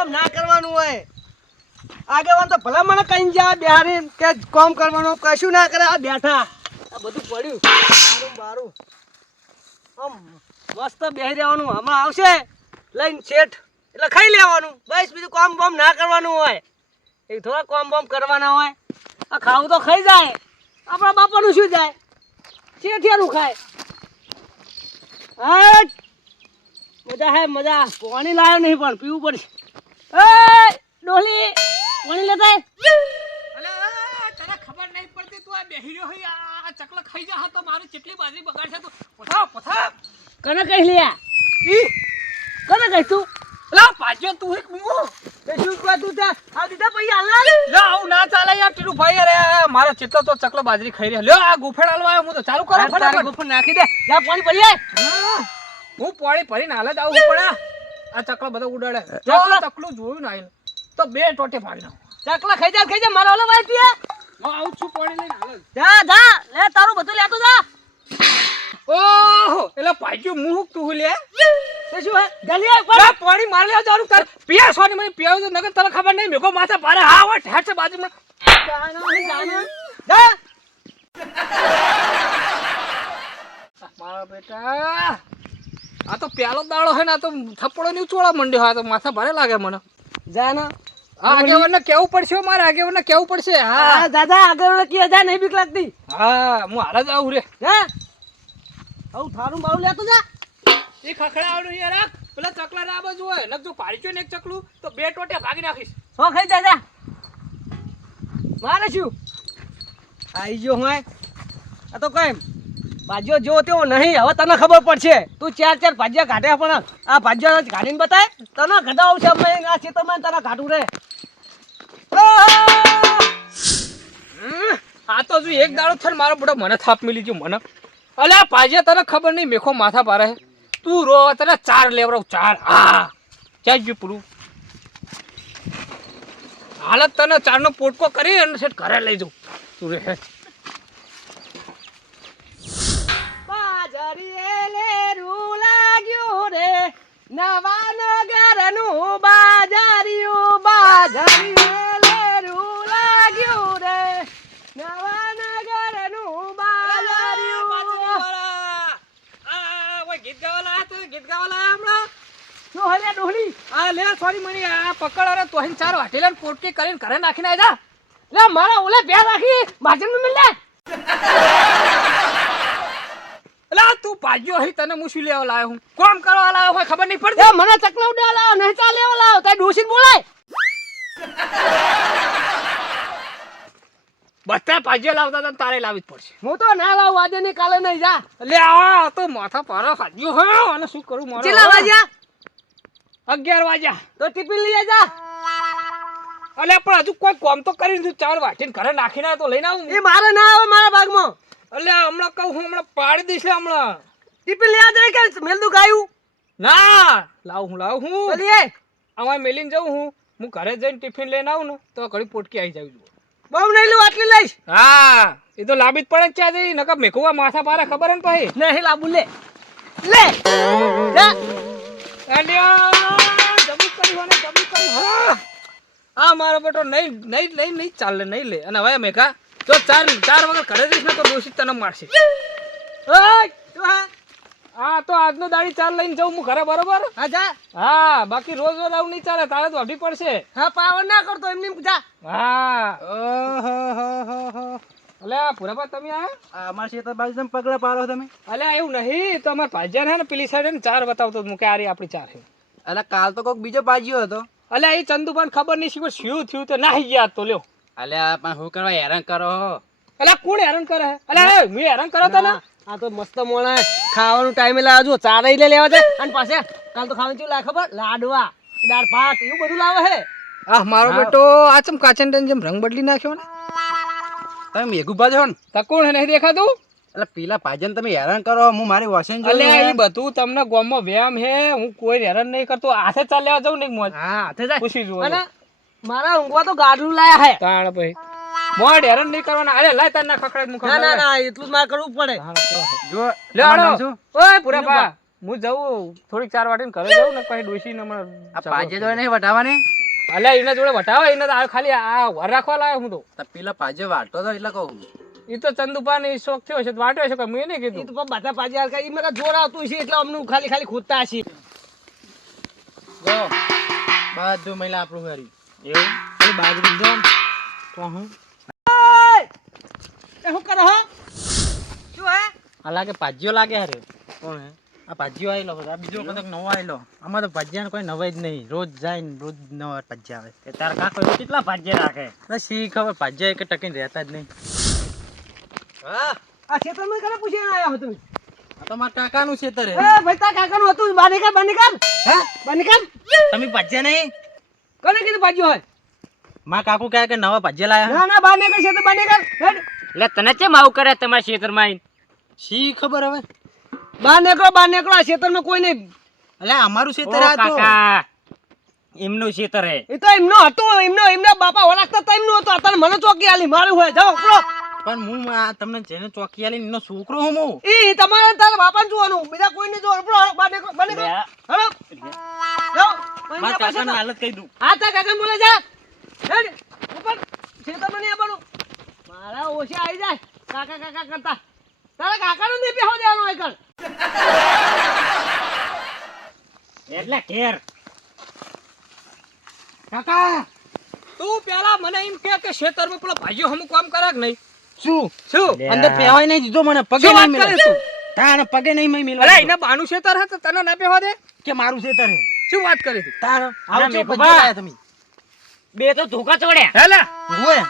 કોમ ના કરવાનું હોય. આગેવાન તો ભલા મને કઈ જા બિહારી કે કોમ કરવાનું કશું ના કરે, આ બેઠા. આ બધું પડ્યું. મારું મારું. આમ મસ્ત બેહી રહેવાનું. હમણાં આવશે. લઈને શેઠ. એટલે ખાઈ લેવાનું. બસ બીજું કોમ બોમ ના કરવાનું હોય. એ થોડા કોમ બોમ કરવાના હોય. આ ખાવું તો ખાઈ જાય. આપણા બાપાનું શું જાય? શેઠિયાનું ખાય. હા મજા હે, મજા. પાણી લાવ્યો નહીં પણ, પીવું પડશે. ડોલી પાણી લેતા. ખબર નહીં પડતી તું આ બેહી રહ્યો હોય આ ચકલો ખાઈ જા તો મારું કેટલી બાજરી બગાડશે તું. પથા પથા કને કહી લ્યા ઈ. કને કહી તું? લા પાજો તું એક મુઓ તે શું કહે તું ત્યાં? આ દીધા ભાઈ હાલ લા આવું ના ચાલે યાર ટીરુ ભાઈ અરે મારો ચેટલો તો ચકલો બાજરી ખાઈ રહ્યો. લ્યો આ ગુફેડ હાલવા આવ્યો હું તો ચાલુ કરો ફટાફટ. ગુફેડ નાખી દે. જા પાણી પડી જાય હું પાણી ભરીને હાલ જ આવું પણ આ- ચકલા બધા ઉડાડે. ચકલા- ચકલું. જોયું ને તો બે ટોટે ભાગી નાખું. ચકલા ખાઈ જા ખાઈ જા મારો ઓલો વાઈ પીએ હું આવું છું પાણી લઈને હાલ જ. જા લે તારું બધું લેતો જા. ઓહો એટલે પાજો મું તું લે? તે શું હે? જલ્દી આવ લા, પાણી મારે લેવા જવાનું તાર પિયા સોની મને પિયા નગર તને ખબર નહીં મેકો માથા ભારે હા હોય ઠેઠ છે બાજુમાં. જાનો જાનો. જા. મારા બેટા. આ તો પ્યાલો દાડો હે ને આ તો થપ્પડો ની ઉચોળા મંડ્યો હા તો માથા ભારે લાગે મને. જાનો. આ આગેવાનને કેવું પડશે મારે આગેવાનને કેવું પડશે? હા. દાદા આગળ ઓલો કે જા નહીં બીક લાગતી. હા હું હાલ જ આવું રે. હે આવું થારું બારું લેતો જા. એ ખખડા આવડું યાર રાખ. પેલા ચકલા ના બાજુ હોય. ને જો પાડી ને એક ચકલું તો બે ટોટે ભાગી નાખીશ. હો ખાઈ જા જા. મારે શું? આઈ જો હું આ તો કઈ ભાજ્યો જો તેવો નહીં. હવે તને ખબર પડશે. તું ચાર ચાર ભાજ્યા કાઢ્યા પણ આ ભાજ્યો કાઢીને બતાય. તને ઘટાવ છે અમે આ ખેતરમાં તને કાઢું રે. આ તો જો એક દાડો થઈને મારો બધો મને થાપ મિલી ગયો મને. અલ્યા પાજે તને ખબર નહીં, મેખો માથા પારે તું રો તને ચાર લેવરો ચાર. હા. ચાલ જો પૂરું હાલત તને ચારનો પોટકો કરી અને સેટ ઘરે લઈ જાઉં. તું રે. લેરું લાગ્યું રે. નવા નગરનું બાજારિયું બાજરીએ લેરું લાગ્યું રે નવા નગરનું બાજરિયું ગીત ગાવાલા લાયા ગીત ગાવાલા હમણાં? શું હલે ડોહલી? આ લે સોરી મણી આ પકડ અરે તોહીન ચાર વાટેલા પોટકી કરીને ઘરે નાખીને આઈ જા લે મારા ઓલે બે રાખી બાજર મિલ એલા તું પાજ્યો હઈ તને હું શું લેવા લાયો હું? કોમ કરવા લાયો હોય ખબર નહીં પડતી? મને ચકલા ઉડા લાવ નહીં ચા લેવા લાવ તારી ડોસી બોલાય. બધા પાજ્યો લાવતા તને તારે લાવવી જ પડશે. હું તો ના લાવું આજે નહીં કાલે નહીં જા. લે આ તો માથા પારો ભાગ્યો હોય અને શું કરું મારે? ચેલા વાગ્યા? અગિયાર વાગ્યા. તો ટિફિન લઈ જા અલે પણ હજુ કોઈ કોમ તો કરી નથી ચાર વાટીને ઘરે નાખીને તો લઈને આવું એ મારે ના આવે મારા ભાગમાં. અલે હમણાં કહું હું હમણાં પાડી દઈશ હમણાં. ટિફિન લ્યા જાય કે મેલદું ગાયું? ના લાવ હું લાવ હું. બોલીએ આમાં મેલીને જાઉં હું. હું ઘરે જઈને ટિફિન લઈને આવું ને તો ઘડી પોટકી આવી જાવી જોઈએ બહુ નહીં લઉં આટલી લઈશ. હા એ તો લાંબી જ પડે જઈ નકર મેકુવા માથા પારા ખબર ને પછી. નહીં લાવું લે. લે. અલ્યા આ મારો બેટો નહીં નહીં નહીં નહીં ચાલે નહીં લે. અને હવે મેકા જો ચાર ચાર વગર ઘરે જઈશ ને તો દોષિત તને મારશે. હા? હા તો આજનો દાડી ચાર લઈને જાઉં હું ઘરે બરોબર? હા જા. હા બાકી રોજ રોજ આવું નહીં ચાલે તારે તો અઢી પડશે. હા પાવર ના કરતો એમની એમ જા. હા. ઓહો અલ્યા પુરાપા તમે આ? અમાર તો બાજુ તમે પગલા પાડો તમે. અલ્યા એવું નહીં તો અમાર ભાજ્યા ને પેલી સાઈડ ને ચાર બતાવતો મૂકે આરી આપણી ચાર. અલે અલા કાલ તો કોક બીજો ભાજ્યો હતો. અલ્યા એ ચંદુભાઈ ખબર નહીં શું થયું તો નાહી ગયા તો લ્યો. અલ્યા પણ હું કરવા હેરાન કરો અલ્યા કોણ હેરાન કરે? અલ્યા હું હેરાન કરો તને? આ તો મસ્ત મોણા ખાવાનું ટાઈમે લાવે જો ચારે લે લેવા છે અને પાસે કાલ તો ખાવાનું લાગે ખબર? લાડવા દાળ ભાત એવું બધું લાવે હે. આ મારો બેટો આ ચમ કાચન જેમ રંગ બદલી નાખ્યો ને? તમે મેઘુ બાજો ને? તો કોણ હે નહીં દેખાતું? એટલે પેલા ભાજન તમે હેરાન કરો હું મારી વોશિંગ અલ્યા એ બધું તમને ગોમમાં વ્યામ હે. હું કોઈ હેરાન નહીં કરતો. હાથે ચાલ લેવા જાઉં નહીં મોજ. હા હાથે જાય પૂછી જુઓ અને મારા ઊંઘવા તો ગાડલું લાયા હે. તાણ ભાઈ. મોડ હેરાન નહીં કરવાના. અરે લાય તને ના મુખ ના ના ના એટલું જ મારે કરવું પડે. જો લે આડો ઓય પૂરા પા હું જઉં થોડીક ચાર વાટીને ઘરે જઉં ને પછી ડોશી ને આ પાજે જોડે નહીં વટાવાની અલ્યા એના જોડે વટાવે એને તો આ ખાલી આ વર રાખવા લાવ્યો હું તો. તો પેલા પાજે વાટતો તો એટલે કહું એ તો ચંદુપા ને શોખ થયો છે તો વાટ્યો છે કે મેં નહીં કીધું. તો પણ બધા પાછી હાલ એ મને જોર આવતું છે એટલે અમનું ખાલી ખાલી ખોદતા છે જો બધું મહિલા આપણું ઘરી. એવું? એ બાજરી જો તો હું? એ શું કરો હો? શું હે? આ કે પાજ્યો લાગે હરે કોણ હે? આ પાજ્યો આવેલો આ બીજો કદાચ નવો આવેલો આમાં તો પાજ્યાને કોઈ નવાઈ જ નહીં. રોજ જાય ને રોજ નવા ભાજ્યા આવે. એ તાર કાકો કેટલા ભાજ્ય રાખે? બસ શી ખબર ભાજ્યા એક ટકીને રહેતા જ નહીં. હા? આ ખેતરમાં કરે પૂછીને આવ્યો હતો આ તો મારા કાકાનું ખેતર એ હે ભાઈ તાર કાકાનું હતું. બાની કર બાની કર હે? બાની કર તમે ભાજ્યા નહીં? કોને કીધું બાજુ હોય? માં કાકુ કહે કે નવા પાજ્યા લાયા ના ના બાને કર છે તો બાને કર. લે તને કેમ આવું કરે તમારા ખેતરમાં શી ખબર હવે? બાર નીકળો બાર નીકળો. આ ખેતરમાં કોઈ નહીં. એટલે અમારું ખેતર આ તો. એમનું ખેતર હે. એ તો એમનો હતો એમનો એમના બાપા ઓળખતા તો એમનો હતો. અત્યારે મને ચોકી આલી મારું હોય. જાઓ ઉપડો. પણ હું આ તમને જેને ચોકી આલી એનો છોકરો હું હું ઈ તમારે તારા બાપાને જોવાનું. બીજા કોઈને જોવાનું. હાલો, બાર નીકળો નીકળો. હાલો. જાઓ. મારા કાકાની હાલત કહી દઉં. હા તા કાકા બોલે જા હેડ ઉપર ખેતરમાં મને આવવાનું મારા ઓછા આવી જાય. કાકા કાકા કરતા. તારા કાકાનો નહીં બેહો દેવાનો હોય કર એટલે ઘેર. કાકા! તું પેલા મને એમ કે કે ખેતરમાં પેલો ભાઈઓ હમ કામ કરે કે નહીં? શું? શું? અંદર પેવાય નહીં દીધો મને. પગે નહીં કરે તાણ પગે નહીં મેં મિલવા અરે. એને બાનું ખેતર હે તો તને ના પેવા દે? કે મારું ખેતર હે? શું વાત કરી? છે તારો આવો ના, છો મેઘબા. તમે. બે તો ધોકા ચોડ્યા. હેલા. હોય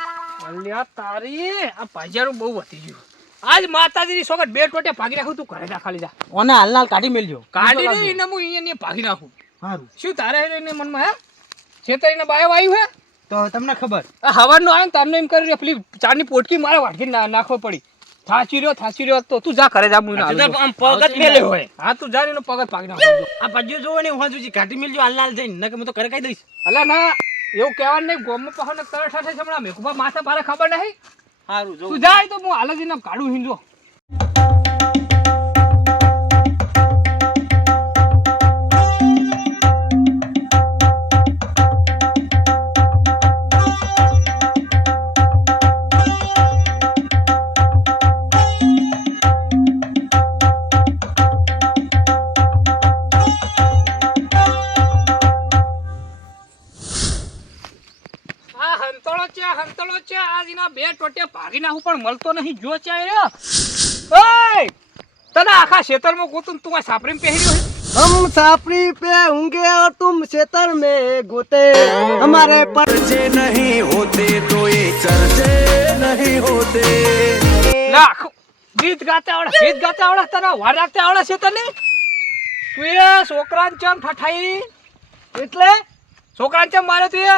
અલ્યા તારી આ ભાઈજારું બહુ વધી ગયું. આજ માતાજીની સોગટ બે ટોટે ભાગી નાખું તું ઘરે જા ખાલી જા ઓને હાલ હાલ કાઢી મેલજો. કાઢી દે એને હું અહીંયા ને ભાગી નાખું. સારું શું તારે એને મનમાં હે? છેતરીને બાયો આવ્યું હે? તો તમને ખબર. આ હવારનો આવ્યો ને તારનો એમ કરી પેલી ચારની પોટકી મારે વાટકી ના નાખવો પડી. થાચી રહ્યો થાચી રહ્યો તો તું જા ઘરે જા મુઈ ના આમ પગ મેલે હોય. હા તું જા ને એનો પગ જ ભાગી આ ભજીયો જોવો ને હું જોજી ઘાટી મિલજો હાલ હાલ જઈને. નકે હું તો ઘરે કહી દઈશ. અલા ના એવું કહેવાનું નહીં. ગોમ પહોંચ ઠઠે છે હમણાં. મેકુભા માથે પારે ખબર નહીં. સારું જો તું જાય તો હું હાલ જઈને કાઢું હિંજો ભાગી નાખું પણ મળતો નહીં જો છે રહ્યો ઓય તને આખા ખેતરમાં ગોતું ને તું આ સાપરીમાં પહેર્યો છે हम सापड़ी पे होंगे और तुम क्षेत्र में गोते हमारे पर चर्चे नहीं होते तो ये चर्चे नहीं होते લાખ ગીત ગાતા આવડે ગીત ગાતા આવડે તને વાર રાખતા આવડે છે તને તું એ છોકરાને ચમ ઠઠાઈ એટલે છોકરાને છે મારે તું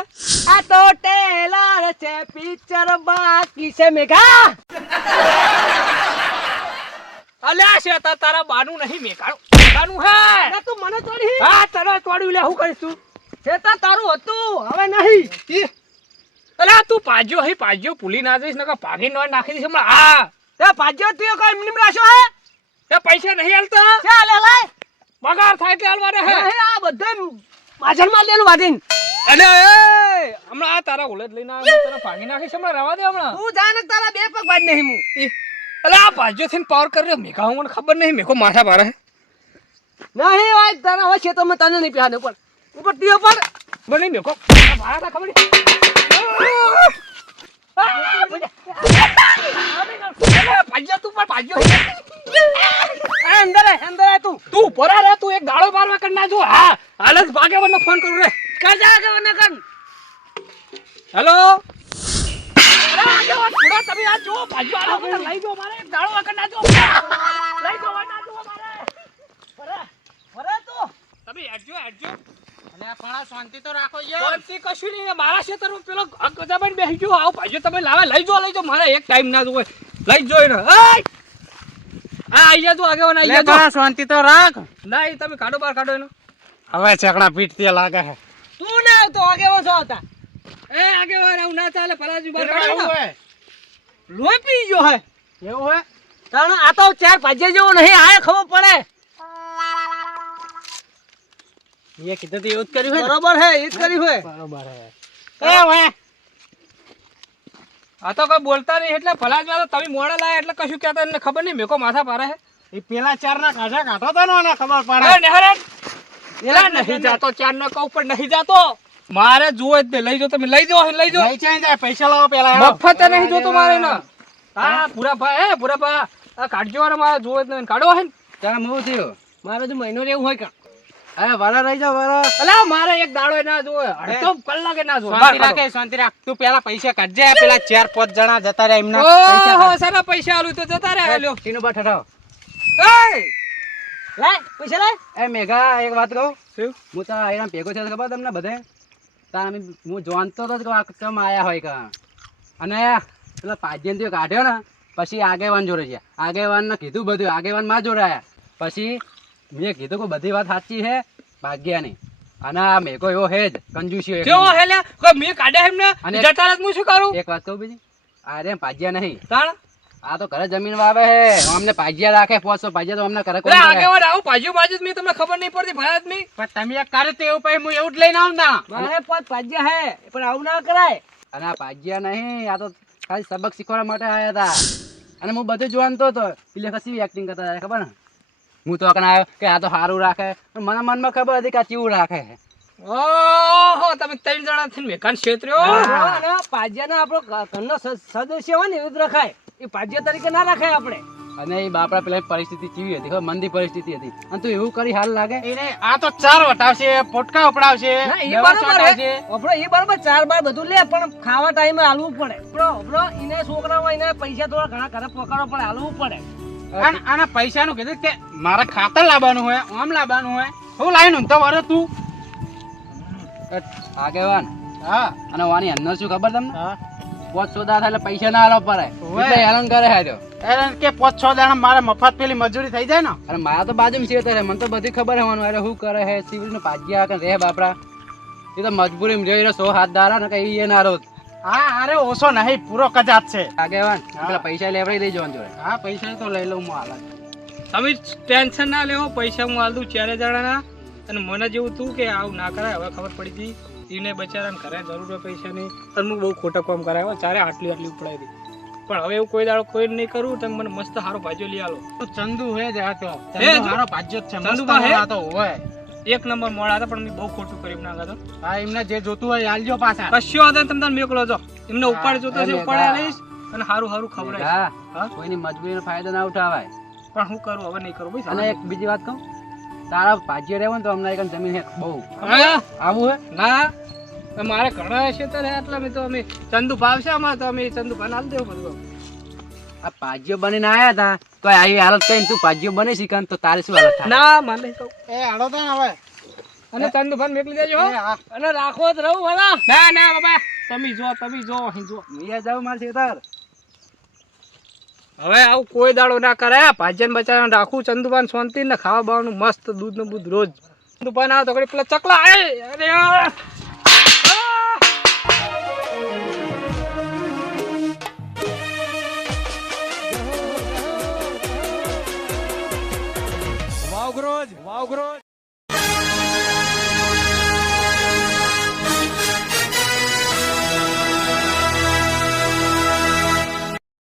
આ તો ટેલર છે પિક્ચર બાકી છે મેઘા. અલ્યા છે તારા બાનું નહીં મેકાણું બાનું હે. ના તું મને તોડી હા. તને તોડી લે હું કરીશ તું. ખેતર તારું હતું હવે નહીં. અલ્યા તું પાજ્યો હી પાજ્યો. પુલી ના જઈશ નકા પાગી નો નાખી દઈશ હમણાં. હા. તે પાજો તું કઈ નિમ રાશો હે? તે પૈસા નહીં હાલતા ચાલે લાય પગાર થાય કે હાલવાને હે? આ બધે માજન માર દેલું વાદીન અને એ હમણાં આ તારા ઓલદ લઈને આવ્યો તારા ભાગી નાખીશ હમણાં રવા દે હમણાં તું જાને તારા બે પગ બાજ નહીં હું. અલે આ ભાજ્યો થઈને પાવર કર્યો મેઘા હું ખબર નહીં મેઘો માથા ભારે. નહીં ભાઈ તારા હવે મેં તને નહીં પ્યાને ઉપર ઉપર ટીઓ પર મને મેઘો માથા ખબર નહીં. ભાજ્યો તું પણ ભાજ્યો અંદર અંદર તું. તું પરા રે તું એક ગાળો મારવા કરી નાખજો હા હાલ જ ભાગે મને ફોન કરું રે. કર જા કે વને કર હેલો અરે આગેવાન, પૂરા તમે આ જો ભાજ્યો આ લોકો લઈ જો મારે. એક દાડો વાગર ના જુઓ. લઈ જો આ ના જુઓ મારે. વરે વરે તું. તમે હેડજો, હેડજો. આ પણ શાંતિ તો રાખો યાર. શાંતિ કશું નહીં, મારા ખેતરમાં પેલો ગજાબાઈને બેસી ગયો, આવ ભાજ્યો તમે લાવે, લઈ જો લઈ જો મારે એક ટાઈમ ના જોવે. લઈ જાઓ એને. આ આઈ જાજો, આગેવાન આઈ જાજો. શાંતિ તો રાખ. ના, તમે કાઢો એનો. હવે ચકડા પીઠ તે લાગે છે. તું ના આવતો આગે છો હતા એ આગેવાન, આવું ના ચાલે, પલાજુ બહાર કાઢો. લોહી પી ગયો હે. એવું તાણ આ તો ચાર ભાજ્યા જેવો નહીં આ ખબર પડે. એ કીધું તો એવું જ કર્યું હોય બરોબર હે એ જ કર્યું હોય બરોબર હે. એ વાહ. આ તો કોઈ બોલતા નહીં એટલે ભલા જ તો તમે મોડા લાયા એટલે કશું કહેતા એમને ખબર નહીં મેકો માથા પારે હે. એ પેલા ચાર ના કાઢા કાઢો તો ને એને ખબર પડે. નેહરન, એલા નહીં જાતો ચાર નો કહું પણ નહીં જાતો. મારે જુઓ જ નહીં. લઈ જાઓ તમે લઈ જાઓ લઈ જાઓ. લઈ જાય પૈસા લાવો પેલા. મફત નહીં જોતો મારે ને હા પૂરા ભા હે પૂરા ભા કાઢજો મારે જુઓ જ નહીં કાઢો હે ને. તારા થયો થયું. મારે તો મહિનો રહેવું હોય કા? અરે વાળા રહી જાઓ વાળા અલા મારે એક દાડો ના જોવે. અડધો કલાકે ના જોવે. શાંતિ રાખે શાંતિ રાખ. તું પેલા પૈસા કાઢજે પેલા ચાર પાંચ જણા જતા રહ્યા એમના પૈસા ઓહો સારા પૈસા આલું તો જતા રે લ્યો ટીનું બા ઠઠાવ. એય! લાય પૈસા લાય એ મેઘા એક વાત કહું? શું? હું ભેગો થયો ખબર તમને બધે? તાર અમે હું જાણતો તો જ કે આ કેમ આયા હોય કા. અને પેલા પાજ્યન કાઢ્યો ને પછી આગેવાન જોડે છે આગેવાનને કીધું બધું આગેવાનમાં જોડાયા. પછી મેં કીધું કે બધી વાત સાચી છે ભાગ્યાની. અને આ મેકો એવો હે જ કંજુસી કેવો હે લ્યા? કોઈ મેં અને- જતા હું શું કરું? એક વાત કહું બીજી? આ રે પાજ્યા નહીં. તાણ? આ તો ઘરે જમીન વાવે હે અમને પાજ્યા રાખે પોસો પાજ્યા તો અમને ઘરે કોઈ આગે વાર આવું પાજ્યું બાજુ મે તમને ખબર નહીં પડતી ભાઈ આદમી. પણ તમે એક કરે તો એવું પછી હું એવું જ લઈને આવતા મારે પાંચ પાજ્યા હે પણ આવું ના કરાય. અને આ પાજ્યા નહીં આ તો ખાલી સબક શીખવાડવા માટે આવ્યા હતા. અને હું બધું જોવાનું હતો. એટલે કશી એક્ટિંગ કરતા ખબર ને? હું તો કણ કે આ તો સારું રાખે. મને મનમાં ખબર હતી કે આ ચીવું રાખે ઓહો તમે ત્રણ જણા થઈને મેઘાન ક્ષેત્ર્યો. અને આપણો ઘરનો સદસ્ય હોય ને એવું જ રખાય. એ પાજ્ય તરીકે ના રખાય આપણે. અને એ બાપરા પેલા પરિસ્થિતિ કેવી હતી ખબર મંદી પરિસ્થિતિ હતી. અને તું એવું કરી હાલ લાગે? આ તો ચાર વટાવશે પોટકા ઉપડાવશે એ બરાબર એ બરોબર ચાર બાર બધું લે પણ ખાવા ટાઈમે હાલવું પડે. આપણો એને છોકરાઓ એને પૈસા થોડા ઘણા ઘરે પકડવા પડે હાલવું પડે. અને આના પૈસાનું કીધું કે મારે ખાતર લાવવાનું હોય આમ લાવવાનું હોય. હું લાઈન ઊંધો વરે તું. આગેવાન. હા. અને વાની અંદર શું ખબર તમને? હા. પોચ સોદા થાય એટલે પૈસા ના હાલો પડે હેરાન કરે હાર્યો હેરાન કે પોચ છ દાણા મારે મફત પેલી મજૂરી થઈ જાય ને? અને મારા તો બાજુ છે તારે મને તો બધી ખબર હોવાનું અરે શું કરે હે સિવિલનું પાજ્યા રે બાપરા. એ તો મજબૂરી જોઈ રહ્યો સો હાથ દારા ને કઈ એ ના રોત હા અરે ઓછો નહીં પૂરો કજાત છે. આગેવાન પેલા પૈસા લેવડાવી દેજો જોડે. હા પૈસા તો લઈ લઉં હું હાલ. તમે ટેન્શન ના લેવો પૈસા હું હાલ દઉં ચારે જણાના. અને મને જેવું તું કે આવું ના કરાય હવે ખબર પડી હતી એને બચારાને ઘરે જરૂર હોય પૈસાની. અને હું બહુ ખોટા કામ કરાવ્યો ચારે આટલી આટલી ઉપડાવી હતી પણ હવે એવું કોઈ દાડો કોઈ નહીં કરું તમે મને મસ્ત સારો ભાજો લઈ આલો. તો ચંદુ હે જ આ તો. હે ચંદુ જો. હારો જ છે હે? તો હોય. એક નંબર મોડા હતા પણ મેં બહુ ખોટું કરી એમના આગળ તો. હા એમને જે જોતું હોય આલજો પાછા. કશ્યો હતો તમે તાર મેકલો છો એમને ઉપાડ જોતો છે ઉપાડ. લઈશ અને સારું સારું ખબર હા કોઈની મજબૂરીનો ફાયદો ના ઉઠાવાય. પણ હું કરું હવે નહીં કરું ભાઈ અને એક બીજી વાત કહું? તારા ભાજ્ય રહેવું ને તો અમને એક જમીન હે બહુ? આવું હે? ના. મારે ઘણા છે તો એટલે અમે તો અમે ચંદુ ભાવશે અમારે તો અમે ચંદુ ભાન હાલ દેવું બધું આ ભાજ્યો બનીને આયા હતા તો આવી હાલત કઈ તું ભાજ્યો બની શીખન તો તારે શું હાલત ના મારે એ હાલો તો હવે. અને તન દુકાન મેકલી દેજો હો. એ હા. અને રાખો જ રહું વાલા ના ના બાબા. તમે જો તમે જો અહીં જો. મેં જાવ માર સેતર હવે આવું કોઈ દાડો ના કરે ભાજન બચારા રાખું ચંદુભાન શાંતિ ને ખાવા બાવાનું મસ્ત દૂધ ને બુધ રોજ. ચંદુભાન આવે તો પેલા ચકલા એ અરે Valgrode! grande!